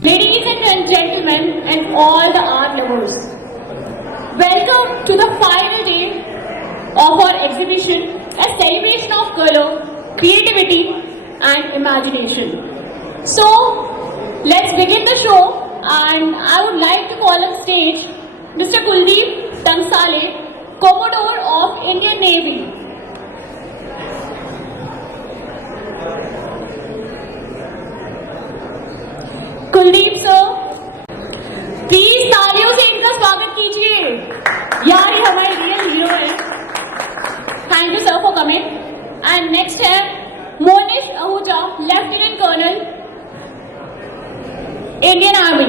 Ladies and gentlemen, and all the art lovers, to the final day of our exhibition, a celebration of color, creativity and imagination. So, let's begin the show, and I would like to call on stage Mr. Kuldeep Tansale, Commodore of Indian Navy. Kuldeep sir, please तालियों से इनका स्वागत कीजिए। यार ये हमारे real hero है। Thank you sir for coming. And next है Monish Ahuja, lieutenant colonel, Indian army.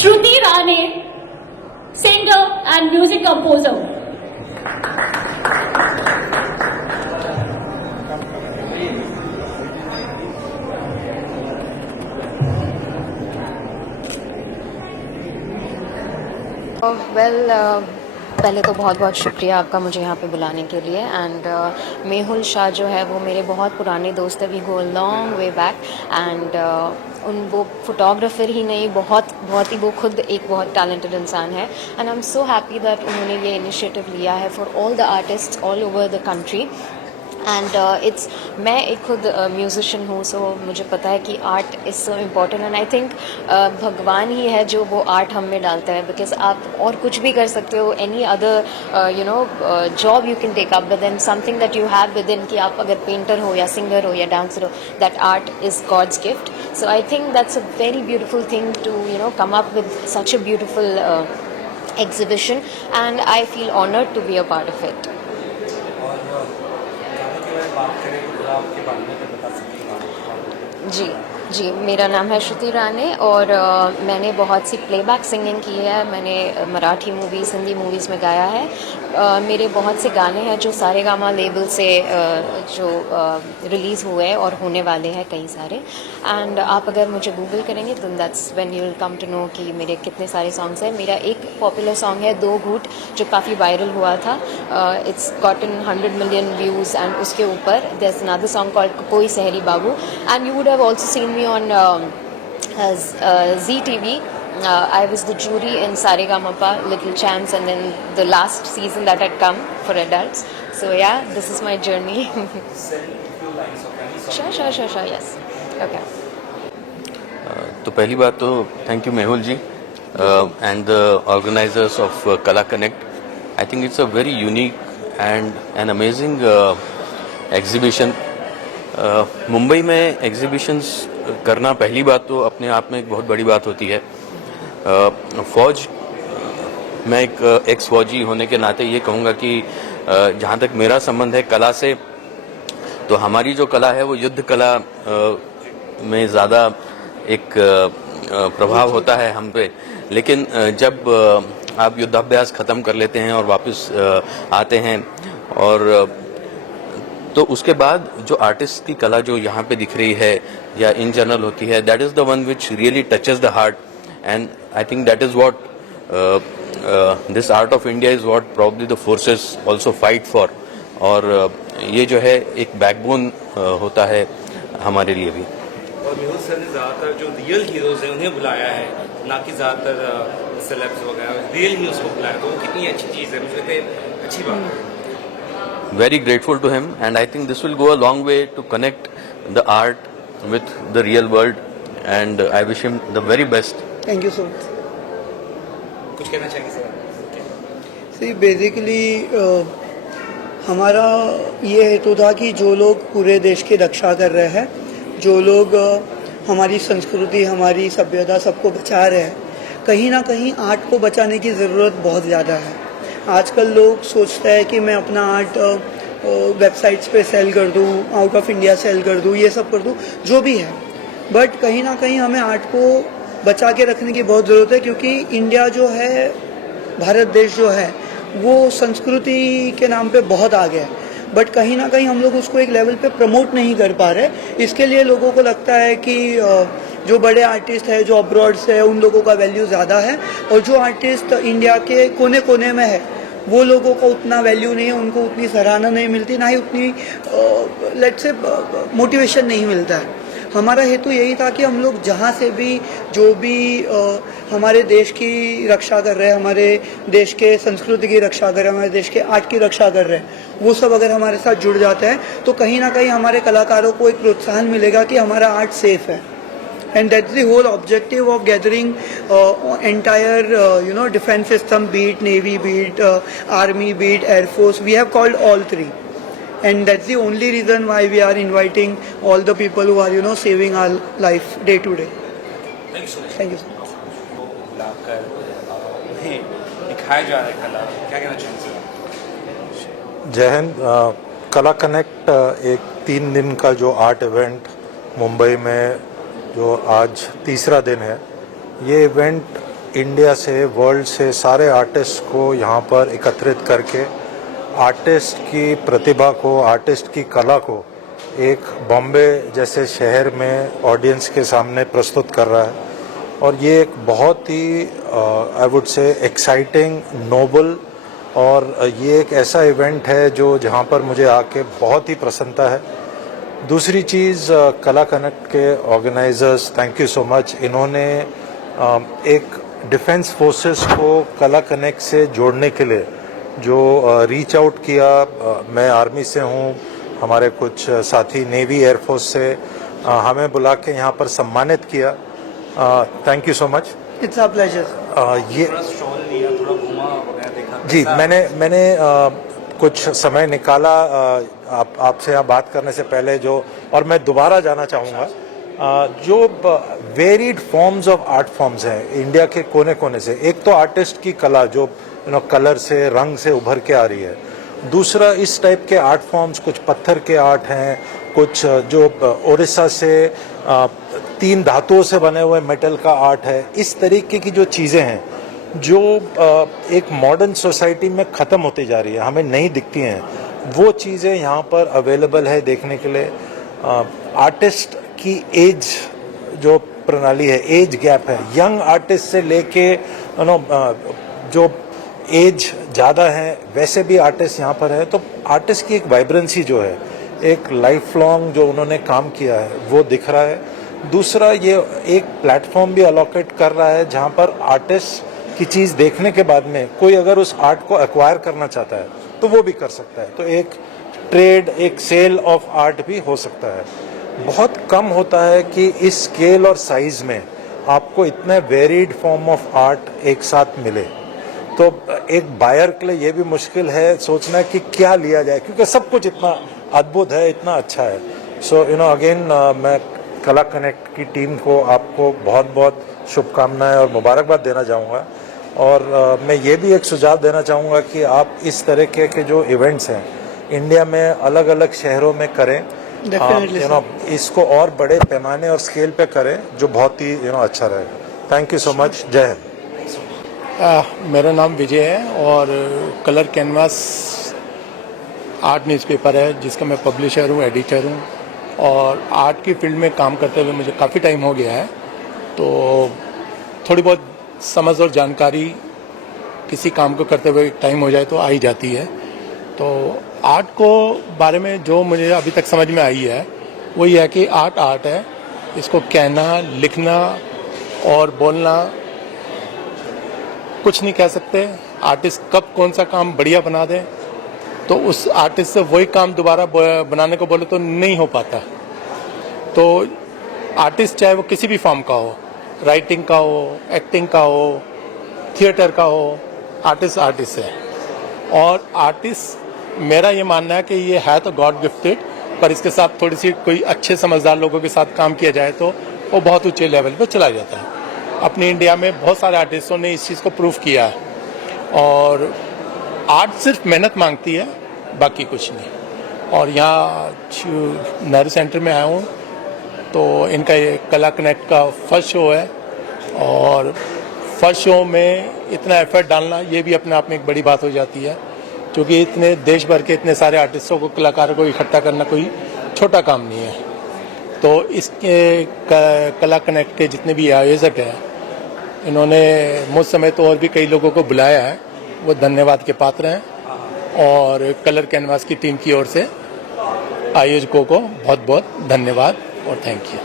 Shruti Rane, singer and music composer. पहले तो बहुत बहुत शुक्रिया आपका मुझे यहाँ पे बुलाने के लिए। एंड मेहुल शाह जो है वो मेरे बहुत पुराने दोस्त है। We go long way back. And वो फोटोग्राफर ही नहीं, बहुत ही वो खुद एक बहुत टैलेंटेड इंसान है। And I am so happy that उन्होंने ये इनिशिएटिव लिया है for all the artist all over the country. And मैं एक खुद म्यूज़िशियन हूँ, सो मुझे पता है कि art is so important. And I think भगवान ही है जो वो आर्ट हम में डालता है। बिकॉज आप और कुछ भी कर सकते हो, any other job you can take up, but then something that you have within, कि आप अगर पेंटर हो या सिंगर हो या डांसर हो, that art is God's gift. So I think that's a very beautiful thing to come up with such a beautiful exhibition, and I feel honored to be a part of it. जी, मेरा नाम है श्रुति राणे और मैंने बहुत सी playback singing की है। मैंने Marathi movies, Hindi movies में गाया है। मेरे बहुत से गाने हैं जो सारेगामा लेबल से जो रिलीज़ हुए हैं और होने वाले हैं कई सारे। एंड आप अगर मुझे गूगल करेंगे तो that's when you will come to know कि मेरे कितने सारे सॉन्ग्स हैं। मेरा एक पॉपुलर सॉन्ग है दो घूट, जो काफ़ी वायरल हुआ था। It's gotten 100 million views. And उसके ऊपर there is another song called कोई Sehri Babu. And you would have also seen me on ZTV. I was the jury in Saregama-pa, Little Champs, and then the last season that had come for adults. So yeah, this is my journey. Sure, yes. Okay. तो पहली बात तो thank you Mehul ji and the organizers of Kala Connect. I think it's a very unique and an amazing exhibition. Mumbai में exhibitions करना पहली बात तो अपने आप में एक बहुत बड़ी बात होती है। फौज, मैं एक एक्स फौजी होने के नाते ये कहूँगा कि जहाँ तक मेरा संबंध है कला से, तो हमारी जो कला है वो युद्ध कला में ज़्यादा एक प्रभाव होता है हम पे। लेकिन जब आप युद्धाभ्यास ख़त्म कर लेते हैं और वापस आते हैं, और तो उसके बाद जो आर्टिस्ट की कला जो यहाँ पे दिख रही है या इन जनरल होती है, that is the one which really touches the heart. And I think that is what this art of India is what probably the forces also fight for. और ये जो है एक बैकबोन होता है हमारे लिए भी। और मेहुल सर ने ज़्यादातर जो रियल हीरोज़ हैं उन्हें बुलाया है, ना कि ज़्यादातर सेलेब्स वगैरह, रियल हीरोज़ को बुलाया, तो वो कितनी अच्छी चीज़ है, मुझे लगता है अच्छी बात है। Very grateful to him, and I think this will go a long way to connect the art with the real world, and I wish him the very best. Thank you so much. कुछ कहना चाहेंगे sir? See, basically हमारा ये हेतु था कि जो लोग पूरे देश की रक्षा कर रहे हैं, जो लोग हमारी संस्कृति, हमारी सभ्यता सबको बचा रहे हैं, कहीं ना कहीं आर्ट को बचाने की ज़रूरत बहुत ज़्यादा है। आजकल लोग सोचते हैं कि मैं अपना आर्ट वेबसाइट्स पे सेल कर दूं, आउट ऑफ इंडिया सेल कर दूं, ये सब कर दूं, जो भी है, बट कहीं ना कहीं हमें आर्ट को बचा के रखने की बहुत ज़रूरत है। क्योंकि इंडिया जो है, भारत देश जो है, वो संस्कृति के नाम पे बहुत आगे है, बट कहीं ना कहीं हम लोग उसको एक लेवल पे प्रमोट नहीं कर पा रहे। इसके लिए लोगों को लगता है कि जो बड़े आर्टिस्ट है, जो अब्रॉड से है, उन लोगों का वैल्यू ज़्यादा है, और जो आर्टिस्ट इंडिया के कोने कोने में है वो लोगों को उतना वैल्यू नहीं है, उनको उतनी सराहना नहीं मिलती, ना ही उतनी लेट्स से मोटिवेशन नहीं मिलता है। हमारा हेतु यही था कि हम लोग जहाँ से भी जो भी हमारे देश की रक्षा कर रहे हैं, हमारे देश के संस्कृति की रक्षा कर रहे हैं, हमारे देश के आर्ट की रक्षा कर रहे हैं, वो सब अगर हमारे साथ जुड़ जाते हैं तो कहीं ना कहीं हमारे कलाकारों को एक प्रोत्साहन मिलेगा कि हमारा आर्ट सेफ है। And that's the whole objective of gathering entire defense system, be it Navy, be it Army, be it Air Force. We have called all three, and that's the only reason why we are inviting all the people who are saving our life day to day. Thank you so much. Thank you so much. को बुलाकर उन्हें दिखाया जा रहा है कला, क्या कहना चाहेंगे? जय हिंद। कला कनेक्ट एक 3 दिन का जो आर्ट इवेंट मुंबई में जो आज तीसरा दिन है, ये इवेंट इंडिया से, वर्ल्ड से सारे आर्टिस्ट को यहाँ पर एकत्रित करके आर्टिस्ट की प्रतिभा को, आर्टिस्ट की कला को एक बॉम्बे जैसे शहर में ऑडियंस के सामने प्रस्तुत कर रहा है। और ये एक बहुत ही I would say exciting, noble और ये एक ऐसा इवेंट है जो जहाँ पर मुझे आके बहुत ही प्रसन्नता है। दूसरी चीज़, कला कनेक्ट के organisers, thank you so much. इन्होंने एक डिफेंस फोर्सेस को कला कनेक्ट से जोड़ने के लिए जो रीच आउट किया, मैं आर्मी से हूँ, हमारे कुछ साथी नेवी, एयरफोर्स से हमें बुला के यहाँ पर सम्मानित किया। Thank you so much. It's our pleasure. ये थोड़ा स्टॉल लिया, थोड़ा घुमा वगैरह देखा जी, कैसा? मैंने कुछ समय निकाला आपसे यहाँ बात करने से पहले, जो और मैं दोबारा जाना चाहूँगा, जो varied forms of art forms हैं इंडिया के कोने कोने से। एक तो आर्टिस्ट की कला जो कलर से, रंग से उभर के आ रही है। दूसरा, इस टाइप के आर्ट फॉर्म्स, कुछ पत्थर के आर्ट हैं, कुछ जो उड़ीसा से 3 धातुओं से बने हुए मेटल का आर्ट है। इस तरीके की जो चीज़ें हैं जो एक मॉडर्न सोसाइटी में ख़त्म होती जा रही है, हमें नहीं दिखती हैं, वो चीज़ें यहाँ पर अवेलेबल है देखने के लिए। आर्टिस्ट की एज जो प्रणाली है, एज गैप है, यंग आर्टिस्ट से लेके जो एज ज़्यादा है वैसे भी आर्टिस्ट यहाँ पर है। तो आर्टिस्ट की एक वाइब्रेंसी जो है, एक लाइफ लॉन्ग जो उन्होंने काम किया है, वो दिख रहा है। दूसरा, ये एक प्लेटफॉर्म भी अलोकेट कर रहा है जहाँ पर आर्टिस्ट की चीज़ देखने के बाद में कोई अगर उस आर्ट को एक्वायर करना चाहता है तो वो भी कर सकता है। तो एक ट्रेड, एक सेल ऑफ आर्ट भी हो सकता है। बहुत कम होता है कि इस स्केल और साइज में आपको इतने वेरिड फॉर्म ऑफ आर्ट एक साथ मिले। तो एक बायर के लिए ये भी मुश्किल है सोचना कि क्या लिया जाए, क्योंकि सब कुछ इतना अद्भुत है, इतना अच्छा है। सो अगेन मैं कला कनेक्ट की टीम को, आपको बहुत बहुत शुभकामनाएं और मुबारकबाद देना चाहूँगा। और मैं ये भी एक सुझाव देना चाहूँगा कि आप इस तरह के जो इवेंट्स हैं इंडिया में अलग अलग शहरों में करें। इसको और बड़े पैमाने और स्केल पे करें, जो बहुत ही अच्छा रहेगा। Thank you so much. जय हिंद। मेरा नाम विजय है और कलर कैनवास आर्ट न्यूज़पेपर है जिसका मैं पब्लिशर हूँ, एडिटर हूँ। और आर्ट की फील्ड में काम करते हुए मुझे काफ़ी टाइम हो गया है, तो थोड़ी बहुत समझ और जानकारी किसी काम को करते हुए टाइम हो जाए तो आ ही जाती है। तो आर्ट को बारे में जो मुझे अभी तक समझ में आई है वो ये है कि आर्ट आर्ट है, इसको कहना, लिखना और बोलना कुछ नहीं कह सकते। आर्टिस्ट कब कौन सा काम बढ़िया बना दे तो उस आर्टिस्ट से वही काम दोबारा बनाने को बोले तो नहीं हो पाता। तो आर्टिस्ट चाहे वो किसी भी फॉर्म का हो, राइटिंग का हो, एक्टिंग का हो, थिएटर का हो, आर्टिस्ट आर्टिस्ट है। और आर्टिस्ट, मेरा ये मानना है कि ये है तो गॉड गिफ्टेड, पर इसके साथ थोड़ी सी कोई अच्छे समझदार लोगों के साथ काम किया जाए तो वो बहुत ऊंचे लेवल पे चला जाता है। अपने इंडिया में बहुत सारे आर्टिस्टों ने इस चीज़ को प्रूव किया है। और आर्ट सिर्फ मेहनत मांगती है, बाकी कुछ नहीं। और यहाँ नेहरू सेंटर में आया हूँ तो इनका ये कला कनेक्ट का फर्स्ट शो है और फर्स्ट शो में इतना एफर्ट डालना ये भी अपने आप में एक बड़ी बात हो जाती है, क्योंकि इतने देश भर के इतने सारे आर्टिस्टों को, कलाकारों को इकट्ठा करना कोई छोटा काम नहीं है। तो इसके कला कनेक्ट के जितने भी आयोजक हैं इन्होंने मुझ समय तो और भी कई लोगों को बुलाया है वो धन्यवाद के पात्र हैं और कलर कैनवास की टीम की ओर से आयोजकों को बहुत बहुत धन्यवाद और थैंक यू।